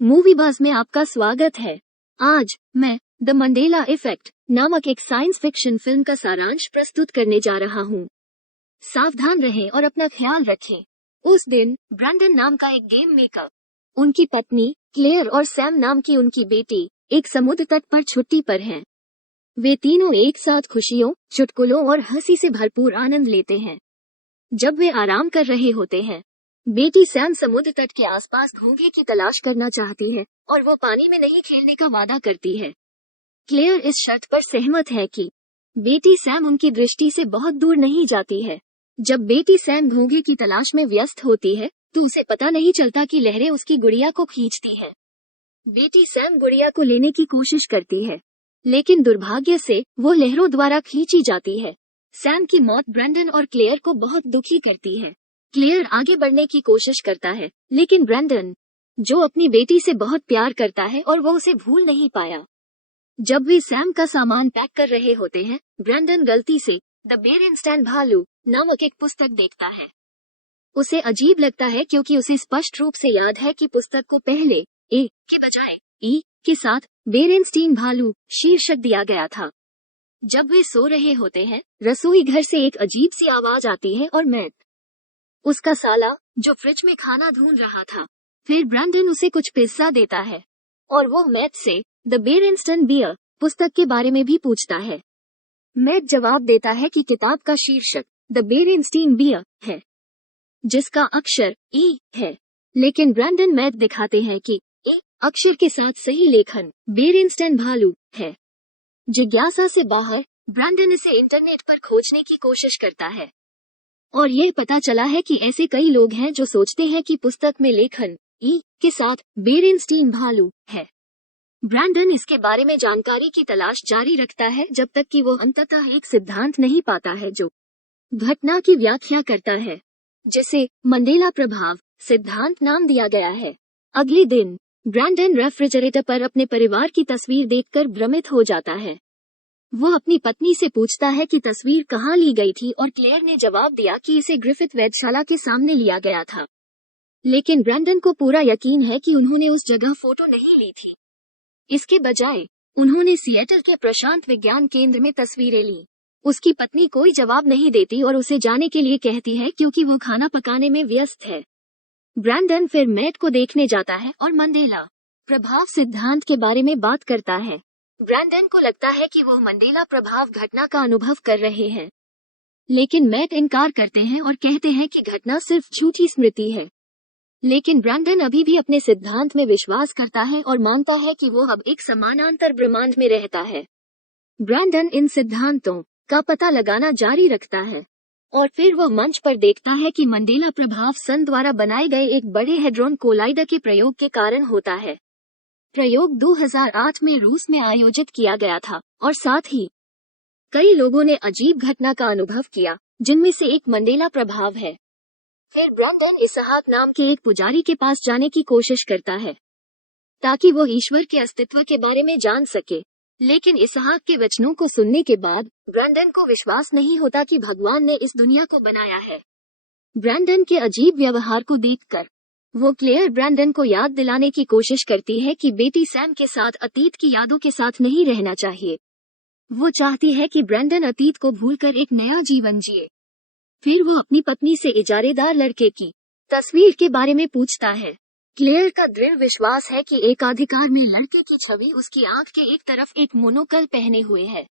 Movie buzz में आपका स्वागत है। आज मैं द मंडेला इफेक्ट नामक एक साइंस फिक्शन फिल्म का सारांश प्रस्तुत करने जा रहा हूँ। सावधान रहें और अपना ख्याल रखें। उस दिन ब्रैंडन नाम का एक गेम मेकर, उनकी पत्नी क्लेयर और सैम नाम की उनकी बेटी एक समुद्र तट पर छुट्टी पर हैं। वे तीनों एक साथ खुशियों, चुटकुलों और हंसी से भरपूर आनंद लेते हैं। जब वे आराम कर रहे होते हैं, बेटी सैम समुद्र तट के आसपास घोंघे की तलाश करना चाहती है और वो पानी में नहीं खेलने का वादा करती है। क्लेयर इस शर्त पर सहमत है कि बेटी सैम उनकी दृष्टि से बहुत दूर नहीं जाती है। जब बेटी सैम घोंघे की तलाश में व्यस्त होती है तो उसे पता नहीं चलता कि लहरें उसकी गुड़िया को खींचती हैं। बेटी सैम गुड़िया को लेने की कोशिश करती है, लेकिन दुर्भाग्य से वो लहरों द्वारा खींची जाती है। सैम की मौत ब्रैंडन और क्लेयर को बहुत दुखी करती है। क्लेयर आगे बढ़ने की कोशिश करता है, लेकिन ब्रैंडन, जो अपनी बेटी से बहुत प्यार करता है और वो उसे भूल नहीं पाया। जब वे सैम का सामान पैक कर रहे होते हैं, ब्रैंडन गलती से द बेरेनस्टैन भालू नामक एक पुस्तक देखता है। उसे अजीब लगता है क्योंकि उसे स्पष्ट रूप से याद है कि पुस्तक को पहले ए के बजाय ई के साथ बेरेनस्टीन भालू शीर्षक दिया गया था। जब वे सो रहे होते हैं, रसोई घर से एक अजीब सी आवाज आती है और मैट, उसका साला, जो फ्रिज में खाना ढूंढ रहा था। फिर ब्रैंडन उसे कुछ पिज्जा देता है और वो मैट से द बेरेनस्टन बियर पुस्तक के बारे में भी पूछता है। मैट जवाब देता है कि किताब का शीर्षक द बेरेनस्टीन बियर है, जिसका अक्षर ई है, लेकिन ब्रैंडन मैट दिखाते हैं कि ए अक्षर के साथ सही लेखन बेरेनस्टन भालू है। जिज्ञासा से बाहर ब्रैंडन इसे इंटरनेट पर खोजने की कोशिश करता है और यह पता चला है कि ऐसे कई लोग हैं जो सोचते हैं कि पुस्तक में लेखन ई के साथ बेरेनस्टीन भालू है। ब्रैंडन इसके बारे में जानकारी की तलाश जारी रखता है जब तक कि वो अंततः एक सिद्धांत नहीं पाता है जो घटना की व्याख्या करता है, जिसे मंडेला प्रभाव सिद्धांत नाम दिया गया है। अगले दिन ब्रैंडन रेफ्रिजरेटर पर अपने परिवार की तस्वीर देखकर भ्रमित हो जाता है। वो अपनी पत्नी से पूछता है कि तस्वीर कहाँ ली गई थी और क्लेयर ने जवाब दिया कि इसे ग्रिफिथ वेधशाला के सामने लिया गया था। लेकिन ब्रैंडन को पूरा यकीन है कि उन्होंने उस जगह फोटो नहीं ली थी। इसके बजाय उन्होंने सिएटल के प्रशांत विज्ञान केंद्र में तस्वीरें ली। उसकी पत्नी कोई जवाब नहीं देती और उसे जाने के लिए कहती है क्योंकि वो खाना पकाने में व्यस्त है। ब्रैंडन फिर मैट को देखने जाता है और मंडेला प्रभाव सिद्धांत के बारे में बात करता है। ब्रैंडन को लगता है कि वो मंडेला प्रभाव घटना का अनुभव कर रहे हैं, लेकिन मैट इनकार करते हैं और कहते हैं कि घटना सिर्फ झूठी स्मृति है। लेकिन ब्रैंडन अभी भी अपने सिद्धांत में विश्वास करता है और मानता है कि वो अब एक समानांतर ब्रह्मांड में रहता है। ब्रैंडन इन सिद्धांतों का पता लगाना जारी रखता है और फिर वह मंच पर देखता है कि मंडेला प्रभाव सन द्वारा बनाए गए एक बड़े हेड्रोन कोलाइडर के प्रयोग के कारण होता है। प्रयोग 2008 में रूस में आयोजित किया गया था और साथ ही कई लोगों ने अजीब घटना का अनुभव किया, जिनमें से एक मंडेला प्रभाव है। फिर ब्रैंडन इसहाक नाम के एक पुजारी के पास जाने की कोशिश करता है ताकि वो ईश्वर के अस्तित्व के बारे में जान सके, लेकिन इसहाक के वचनों को सुनने के बाद ब्रैंडन को विश्वास नहीं होता कि भगवान ने इस दुनिया को बनाया है। ब्रैंडन के अजीब व्यवहार को देखकर वो क्लेयर ब्रैंडन को याद दिलाने की कोशिश करती है कि बेटी सैम के साथ अतीत की यादों के साथ नहीं रहना चाहिए। वो चाहती है कि ब्रैंडन अतीत को भूलकर एक नया जीवन जिए। फिर वो अपनी पत्नी से इजारेदार लड़के की तस्वीर के बारे में पूछता है। क्लेयर का दृढ़ विश्वास है कि एकाधिकार में लड़के की छवि उसकी आंख के एक तरफ एक मोनोकल पहने हुए है।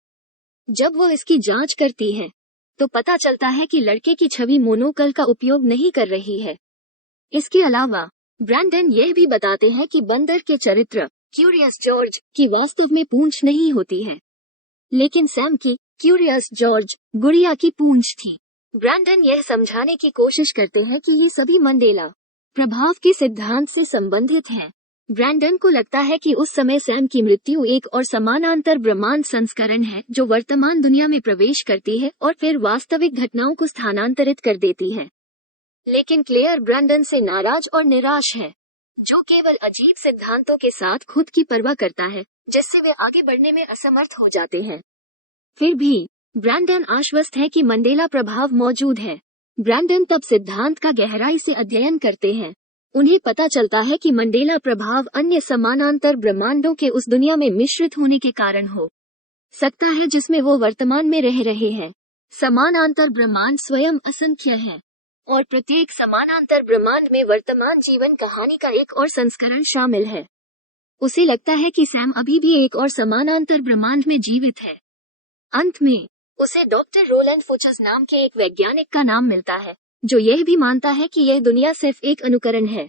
जब वो इसकी जांच करती है तो पता चलता है कि लड़के की छवि मोनोकल का उपयोग नहीं कर रही है। इसके अलावा ब्रैंडन यह भी बताते हैं कि बंदर के चरित्र क्यूरियस जॉर्ज की वास्तव में पूंछ नहीं होती है, लेकिन सैम की क्यूरियस जॉर्ज गुड़िया की पूंछ थी। ब्रैंडन यह समझाने की कोशिश करते हैं कि ये सभी मंडेला प्रभाव के सिद्धांत से संबंधित हैं। ब्रैंडन को लगता है कि उस समय सैम की मृत्यु एक और समानांतर ब्रह्मांड संस्करण है जो वर्तमान दुनिया में प्रवेश करती है और फिर वास्तविक घटनाओं को स्थानांतरित कर देती है। लेकिन क्लेयर ब्रैंडन से नाराज और निराश है, जो केवल अजीब सिद्धांतों के साथ खुद की परवाह करता है, जिससे वे आगे बढ़ने में असमर्थ हो जाते हैं। फिर भी ब्रैंडन आश्वस्त है कि मंडेला प्रभाव मौजूद है। ब्रैंडन तब सिद्धांत का गहराई से अध्ययन करते हैं उन्हें पता चलता है कि मंडेला प्रभाव अन्य समानांतर ब्रह्मांडों के उस दुनिया में मिश्रित होने के कारण हो सकता है जिसमें वो वर्तमान में रह रहे हैं। समानांतर ब्रह्मांड स्वयं असंख्य है और प्रत्येक समानांतर ब्रह्मांड में वर्तमान जीवन कहानी का एक और संस्करण शामिल है। उसे लगता है कि सैम अभी भी एक और समानांतर ब्रह्मांड में जीवित है। अंत में उसे डॉक्टर रोलैंड फुचस नाम के एक वैज्ञानिक का नाम मिलता है जो यह भी मानता है कि यह दुनिया सिर्फ एक अनुकरण है।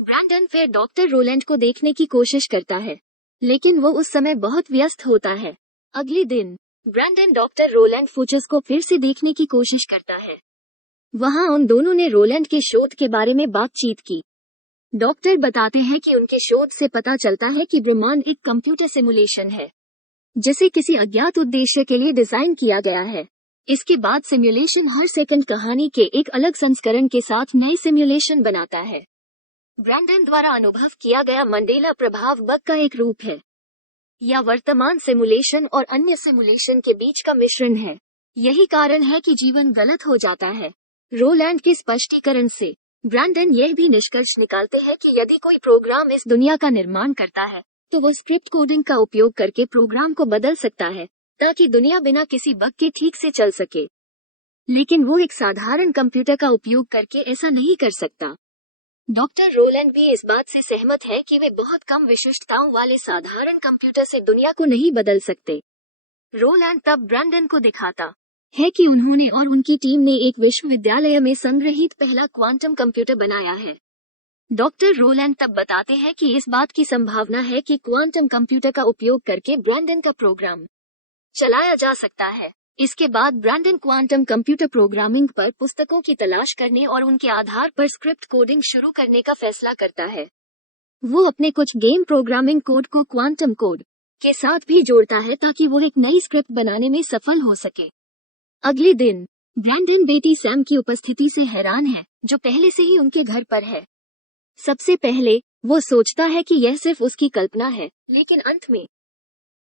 ब्रैंडन फिर डॉक्टर रोलैंड को देखने की कोशिश करता है, लेकिन वो उस समय बहुत व्यस्त होता है। अगले दिन ब्रैंडन डॉक्टर रोलैंड फुचस को फिर से देखने की कोशिश करता है। वहां उन दोनों ने रोलैंड के शोध के बारे में बातचीत की। डॉक्टर बताते हैं कि उनके शोध से पता चलता है कि ब्रह्मांड एक कंप्यूटर सिमुलेशन है जिसे किसी अज्ञात उद्देश्य के लिए डिजाइन किया गया है। इसके बाद सिमुलेशन हर सेकंड कहानी के एक अलग संस्करण के साथ नए सिमुलेशन बनाता है। ब्रैंडन द्वारा अनुभव किया गया मंडेला प्रभाव बग का एक रूप है या वर्तमान सिमुलेशन और अन्य सिमुलेशन के बीच का मिश्रण है। यही कारण है कि जीवन गलत हो जाता है। रोलैंड के स्पष्टीकरण से ब्रैंडन यह भी निष्कर्ष निकालते हैं कि यदि कोई प्रोग्राम इस दुनिया का निर्माण करता है तो वो स्क्रिप्ट कोडिंग का उपयोग करके प्रोग्राम को बदल सकता है ताकि दुनिया बिना किसी बग के ठीक से चल सके, लेकिन वो एक साधारण कंप्यूटर का उपयोग करके ऐसा नहीं कर सकता। डॉक्टर रोलैंड भी इस बात से सहमत है कि वे बहुत कम विशिष्टताओं वाले साधारण कंप्यूटर से दुनिया को नहीं बदल सकते। रोलैंड तब ब्रैंडन को दिखाता है कि उन्होंने और उनकी टीम ने एक विश्वविद्यालय में संग्रहीत पहला क्वांटम कंप्यूटर बनाया है। डॉक्टर रोलैंड तब बताते हैं कि इस बात की संभावना है कि क्वांटम कंप्यूटर का उपयोग करके ब्रैंडन का प्रोग्राम चलाया जा सकता है। इसके बाद ब्रैंडन क्वांटम कंप्यूटर प्रोग्रामिंग पर पुस्तकों की तलाश करने और उनके आधार पर स्क्रिप्ट कोडिंग शुरू करने का फैसला करता है। वो अपने कुछ गेम प्रोग्रामिंग कोड को क्वांटम कोड के साथ भी जोड़ता है ताकि वो एक नई स्क्रिप्ट बनाने में सफल हो सके। अगले दिन ब्रैंडन बेटी सैम की उपस्थिति से हैरान है जो पहले से ही उनके घर पर है। सबसे पहले वो सोचता है कि यह सिर्फ उसकी कल्पना है, लेकिन अंत में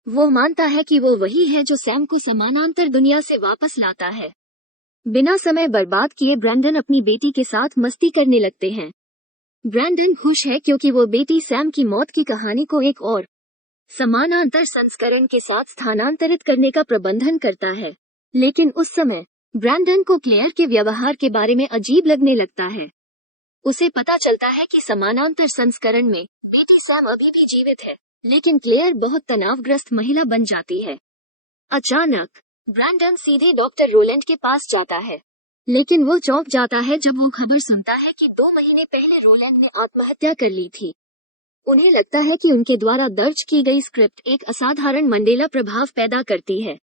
वो मानता है कि वो वही है जो सैम को समानांतर दुनिया से वापस लाता है। बिना समय बर्बाद किए ब्रैंडन अपनी बेटी के साथ मस्ती करने लगते हैं। ब्रैंडन खुश है क्योंकि वो बेटी सैम की मौत की कहानी को एक और समानांतर संस्करण के साथ स्थानांतरित करने का प्रबंधन करता है, लेकिन उस समय ब्रैंडन को क्लेयर के व्यवहार के बारे में अजीब लगने लगता है। उसे पता चलता है कि समानांतर संस्करण में बेटी सैम अभी भी जीवित है, लेकिन क्लेयर बहुत तनावग्रस्त महिला बन जाती है। अचानक ब्रैंडन सीधे डॉक्टर रोलैंड के पास जाता है, लेकिन वो चौंक जाता है जब वो खबर सुनता है कि 2 महीने पहले रोलैंड ने आत्महत्या कर ली थी। उन्हें लगता है कि उनके द्वारा दर्ज की गई स्क्रिप्ट एक असाधारण मंडेला प्रभाव पैदा करती है।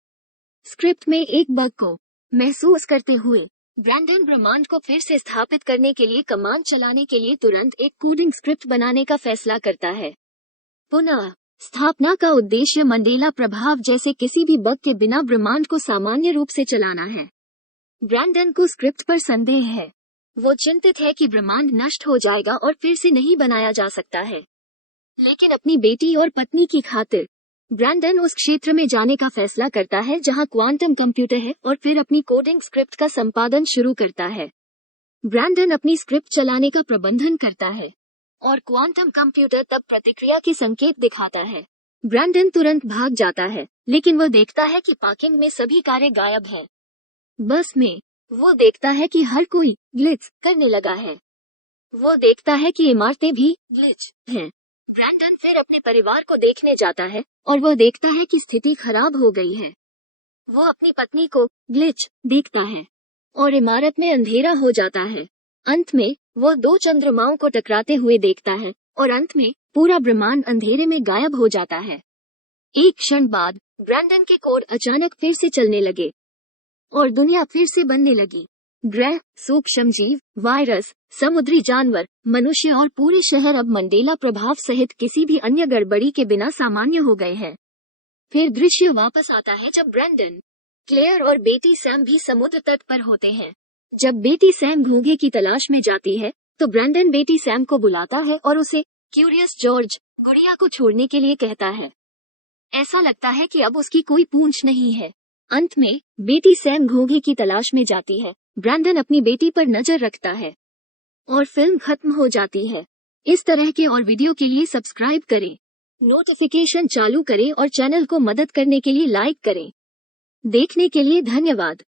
स्क्रिप्ट में एक बग को महसूस करते हुए ब्रैंडन ब्रह्मांड को फिर से स्थापित करने के लिए कमांड चलाने के लिए तुरंत एक कोडिंग स्क्रिप्ट बनाने का फैसला करता है। पुनः स्थापना का उद्देश्य मंडेला प्रभाव जैसे किसी भी बग के बिना ब्रह्मांड को सामान्य रूप से चलाना है। ब्रैंडन को स्क्रिप्ट पर संदेह है। वो चिंतित है कि ब्रह्मांड नष्ट हो जाएगा और फिर से नहीं बनाया जा सकता है, लेकिन अपनी बेटी और पत्नी की खातिर ब्रैंडन उस क्षेत्र में जाने का फैसला करता है जहां क्वांटम कंप्यूटर है और फिर अपनी कोडिंग स्क्रिप्ट का संपादन शुरू करता है। ब्रैंडन अपनी स्क्रिप्ट चलाने का प्रबंधन करता है और क्वांटम कंप्यूटर तब प्रतिक्रिया के संकेत दिखाता है। ब्रैंडन तुरंत भाग जाता है, लेकिन वो देखता है कि पार्किंग में सभी कारें गायब हैं। बस में वो देखता है कि हर कोई ग्लिच करने लगा है। वो देखता है कि इमारतें भी ग्लिच हैं। ब्रैंडन फिर अपने परिवार को देखने जाता है और वो देखता है कि स्थिति खराब हो गई है। वो अपनी पत्नी को ग्लिच देखता है और इमारत में अंधेरा हो जाता है। अंत में वो 2 चंद्रमाओं को टकराते हुए देखता है और अंत में पूरा ब्रह्मांड अंधेरे में गायब हो जाता है। एक क्षण बाद ब्रैंडन के कोड अचानक फिर से चलने लगे और दुनिया फिर से बनने लगी। ग्रह, सूक्ष्मजीव, वायरस, समुद्री जानवर, मनुष्य और पूरे शहर अब मंडेला प्रभाव सहित किसी भी अन्य गड़बड़ी के बिना सामान्य हो गए हैं। फिर दृश्य वापस आता है जब ब्रैंडन, क्लेयर और बेटी सैम भी समुद्र तट पर होते हैं। जब बेटी सैम घोंघे की तलाश में जाती है तो ब्रैंडन बेटी सैम को बुलाता है और उसे क्यूरियस जॉर्ज गुड़िया को छोड़ने के लिए कहता है। ऐसा लगता है कि अब उसकी कोई पूंछ नहीं है। अंत में बेटी सैम घोंघे की तलाश में जाती है। ब्रैंडन अपनी बेटी पर नजर रखता है। और फिल्म खत्म हो जाती है। इस तरह के और वीडियो के लिए सब्सक्राइब करें, नोटिफिकेशन चालू करें और चैनल को मदद करने के लिए लाइक करें। देखने के लिए धन्यवाद।